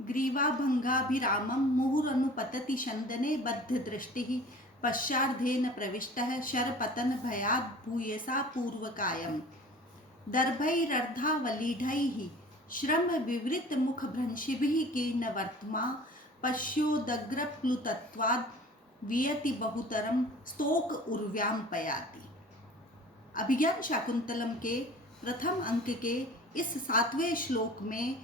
ग्रीवाभंगाभिरामं मुहुरनुपतति शन्दने बद्धदृष्टिः पश्चार्धेन प्रविष्टः शरपतनभयात् भूयसा पूर्वकायम् दर्भैरर्धावलीढैः श्रमविवृतमुखभ्रंशिभिः कीर्णवर्त्मा पश्योदग्रप्लुतत्वाद् वियति बहुतरं स्तोक उर्व्यां पयाति। अभिज्ञान शाकुंतलम के प्रथम अंक के इस 7वें श्लोक में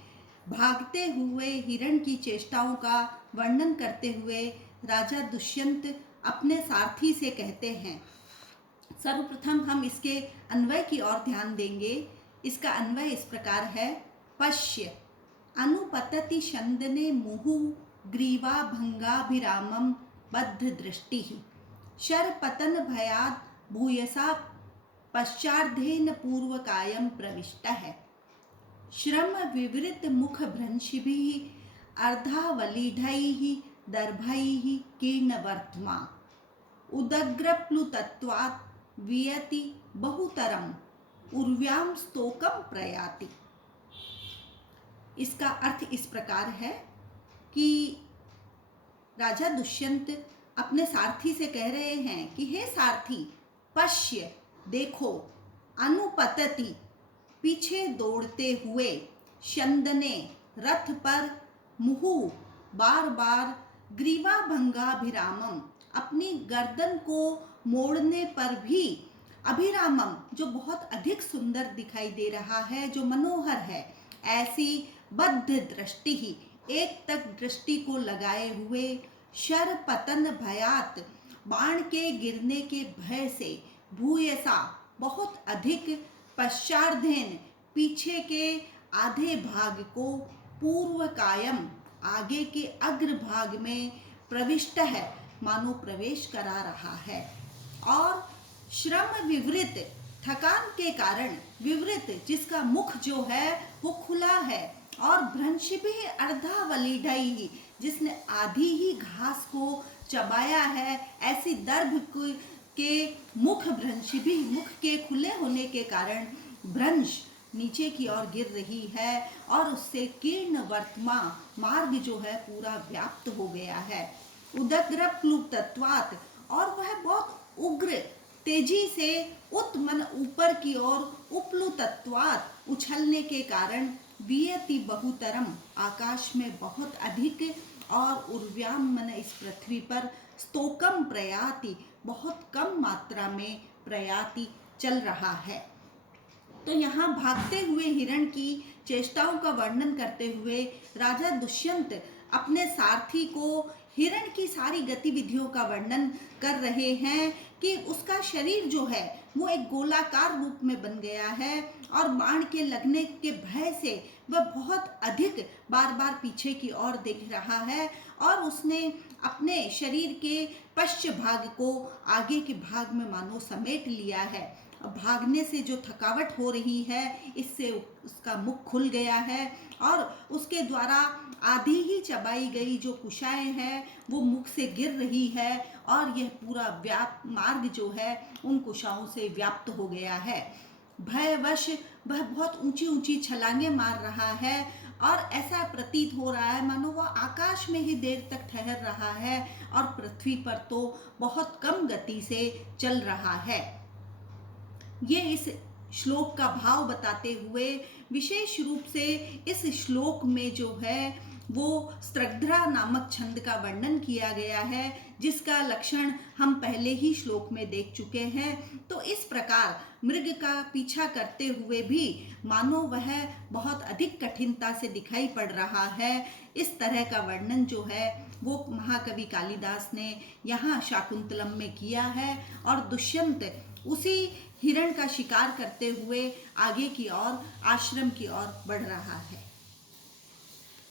भागते हुए हिरण की चेष्टाओं का वर्णन करते हुए राजा दुष्यंत अपने सारथी से कहते हैं। सर्वप्रथम हम इसके अन्वय की ओर ध्यान देंगे। इसका अन्वय इस प्रकार है। पश्य अनुपतति शंदने मुहु ग्रीवा भंगाभिरामम बद्ध दृष्टि शरपतन भयात् भूयसा पश्चार्धेन पूर्वकायम प्रविष्ट है। श्रम विवृत मुख भ्रंशिभिः अर्धावलीढैः दर्भैः कीर्णवर्त्मा उदग्रप्लुतत्वात् वियति बहुतरम उर्व्याम स्तोकम प्रयाति। इसका अर्थ इस प्रकार है कि राजा दुष्यंत अपने सारथी से कह रहे हैं कि हे सारथी, पश्य देखो, अनुपतति पीछे दौड़ते हुए, शंदने रथ पर, मुहु बार बार, ग्रीवाभंगाभिरामम अपनी गर्दन को मोड़ने पर भी, अभिरामम जो बहुत अधिक सुंदर दिखाई दे रहा है, जो मनोहर है, ऐसी बद्ध दृष्टि ही एक तक दृष्टि को लगाए हुए, शर पतन भयात बाण के गिरने के भय से, भूयसा बहुत अधिक, पश्चार्धेन पीछे के आधे भाग को, पूर्व कायम आगे के अग्रभाग में, प्रविष्ट है मानो प्रवेश करा रहा है। और श्रम विवृत थकान के कारण, विवृत जिसका मुख जो है वो खुला है, और भ्रंशिभिः अर्धावलीढैः जिसने आधी ही घास को चबाया है, ऐसी दर्भ के मुख भ्रंशिभिः मुख के खुले होने के कारण भ्रंश नीचे की ओर गिर रही है, और उससे कीर्ण वर्त्मा मार्ग जो है पूरा व्याप्त हो गया है। उदग्रप्लुतत्वात् और वह बहुत उग्र तेजी से उत्मन ऊपर की ओर, उपलुतत्वात् उछलने के कारण, वियति बहुतरम आकाश में बहुत अधिक, और उर्व्याम मन इस पृथ्वी पर, स्तोकम प्रयाति बहुत कम मात्रा में, प्रयाति चल रहा है। तो यहाँ भागते हुए हिरण की चेष्टाओं का वर्णन करते हुए राजा दुष्यंत अपने सारथी को हिरण की सारी गतिविधियों का वर्णन कर रहे हैं कि उसका शरीर जो है वो एक गोलाकार रूप में बन गया है, और बाण के लगने के भय से वह बहुत अधिक बार बार पीछे की ओर देख रहा है, और उसने अपने शरीर के पश्च भाग को आगे के भाग में मानो समेट लिया है। भागने से जो थकावट हो रही है, इससे उसका मुख खुल गया है, और उसके द्वारा आधी ही चबाई गई जो कुशाएं हैं वो मुख से गिर रही है, और यह पूरा मार्ग जो है उन कुशाओं से व्याप्त हो गया है। भयवश वह बहुत ऊंची ऊंची छलांगे मार रहा है, और ऐसा प्रतीत हो रहा है मानो वह आकाश में ही देर तक ठहर रहा है, और पृथ्वी पर तो बहुत कम गति से चल रहा है। ये इस श्लोक का भाव बताते हुए विशेष रूप से इस श्लोक में जो है वो स्त्रग्ध्रा नामक छंद का वर्णन किया गया है, जिसका लक्षण हम पहले ही श्लोक में देख चुके हैं। तो इस प्रकार मृग का पीछा करते हुए भी मानो वह बहुत अधिक कठिनता से दिखाई पड़ रहा है। इस तरह का वर्णन जो है वो महाकवि कालिदास ने यहाँ शाकुंतलम में किया है, और दुष्यंत उसी हिरण का शिकार करते हुए आगे की ओर, आश्रम की ओर बढ़ रहा है।